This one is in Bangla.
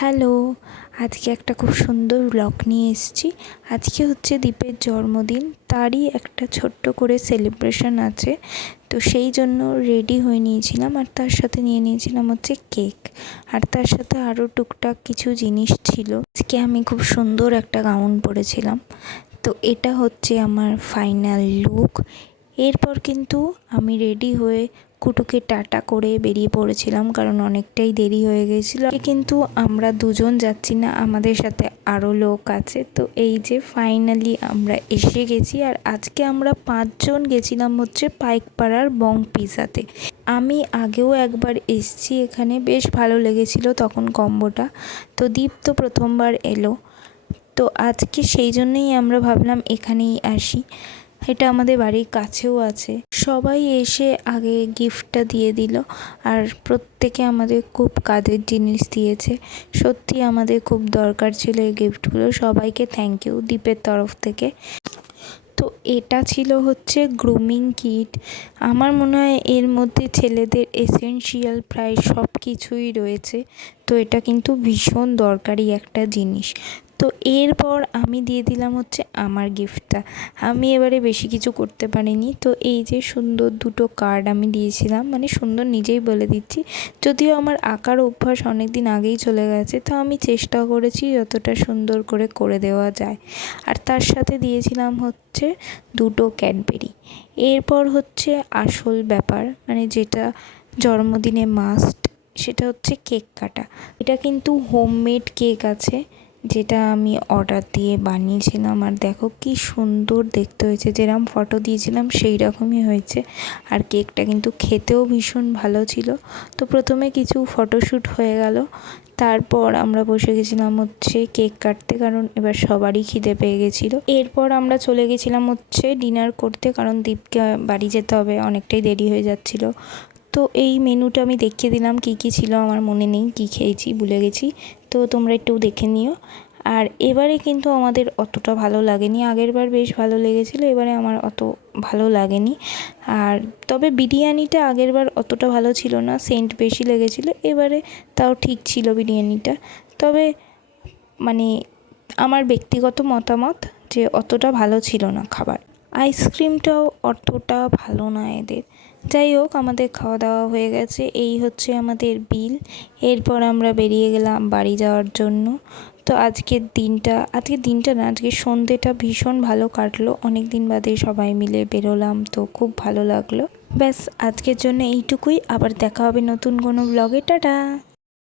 হ্যালো, আজকে একটা খুব সুন্দর ব্লগ নিয়ে এসেছি। আজকে হচ্ছে দীপের জন্মদিন, তারই একটা ছোট্ট করে সেলিব্রেশন আছে। তো সেই জন্য রেডি হয়ে নিয়েছিলাম, আর তার সাথে নিয়ে নিয়েছিলাম হচ্ছে কেক, আর তার সাথে আরও টুকটাক কিছু জিনিস ছিল। আজকে আমি খুব সুন্দর একটা গাউন পরেছিলাম। তো এটা হচ্ছে আমার ফাইনাল লুক। এরপর কিন্তু আমি রেডি হয়ে কুটুকে টাটা করে বেরিয়ে পড়েছিলাম, কারণ অনেকটাই দেরি হয়ে গেছিলো। কিন্তু আমরা দুজন যাচ্ছি না, আমাদের সাথে আরও লোক আছে। তো এই যে ফাইনালি আমরা এসে গেছি, আর আজকে আমরা 5 জন গেছিলাম হচ্ছে পাইকপাড়ার বং পিজাতে। আমি আগেও একবার এসছি এখানে, বেশ ভালো লেগেছিল তখন কম্বোটা। তো দীপ তো প্রথমবার এলো, তো আজকে সেই জন্যই আমরা ভাবলাম এখানেই আসি। এটা আমাদের বাড়ির কাছেও আছে। সবাই এসে আগে গিফটটা দিয়ে দিল, আর প্রত্যেকে আমাদের খুব কাজের জিনিস দিয়েছে। সত্যি আমাদের খুব দরকার ছিল এই গিফটগুলো। সবাইকে থ্যাংক ইউ দীপের তরফ থেকে। তো এটা ছিল হচ্ছে গ্রুমিং কিট। আমার মনে হয় এর মধ্যে ছেলেদের এসেনশিয়াল প্রায় সব কিছুই রয়েছে। তো এটা কিন্তু ভীষণ দরকারি একটা জিনিস। তো এরপর আমি দিয়ে দিলাম হচ্ছে আমার গিফটটা। আমি এবারে বেশি কিছু করতে পারিনি। তো এই যে সুন্দর দুটো কার্ড আমি দিয়েছিলাম, মানে সুন্দর নিজেই বলে দিচ্ছি, যদিও আমার আঁকার অভ্যাস অনেক দিন আগেই চলে গেছে। তো আমি চেষ্টা করেছি যতটা সুন্দর করে দেওয়া যায়। আর তার সাথে দিয়েছিলাম হচ্ছে দুটো ক্যাডবেরি। এরপর হচ্ছে আসল ব্যাপার, মানে যেটা জন্মদিনে মাস্ট, সেটা হচ্ছে কেক কাটা। এটা কিন্তু হোমমেড কেক আছে, যেটা আমি অর্ডার দিয়ে বানিয়েছিলাম। আর দেখো কি সুন্দর দেখতে হয়েছে, যেরকম ফটো দিয়েছিলাম সেই রকমই হয়েছে। আর কেকটা কিন্তু খেতেও ভীষণ ভালো ছিল। তো প্রথমে কিছু ফটোশ্যুট হয়ে গেল, তারপর আমরা বসে গেছিলাম হচ্ছে কেক কাটতে, কারণ এবার সবারই খিদে পেয়ে গেছিলো। এরপর আমরা চলে গেছিলাম হচ্ছে ডিনার করতে, কারণ দীপকে বাড়ি যেতে হবে, অনেকটাই দেরি হয়ে যাচ্ছিলো। তো এই মেনুটা আমি দেখিয়ে দিলাম, কী কী ছিল আমার মনে নেই, কী খেয়েছি ভুলে গেছি। তো তোমরা একটু দেখে নিও। আর এবারে কিন্তু আমাদের অতটা ভালো লাগেনি, আগেরবার বেশ ভালো লেগেছিলো, এবারে আমার অত ভালো লাগেনি। আর তবে বিরিয়ানিটা আগেরবার অতটা ভালো ছিল না, সেন্ট বেশি লেগেছিলো। এবারে তাও ঠিক ছিল বিরিয়ানিটা। তবে মানে আমার ব্যক্তিগত মতামত যে অতটা ভালো ছিল না খাবার। আইসক্রিমটাও অতটা ভালো না এদের। যাই হোক, আমাদের খাওয়া দাওয়া হয়ে গেছে, এই হচ্ছে আমাদের বিল। এরপর আমরা বেরিয়ে গেলাম বাড়ি যাওয়ার জন্য। তো আজকের দিনটা না, আজকে সন্ধ্যেটা ভীষণ ভালো কাটলো। অনেক দিন বাদে সবাই মিলে বেরোলাম, তো খুব ভালো লাগলো। ব্যাস আজকের জন্য এইটুকুই, আবার দেখা হবে নতুন কোনো ব্লগে। টাটা।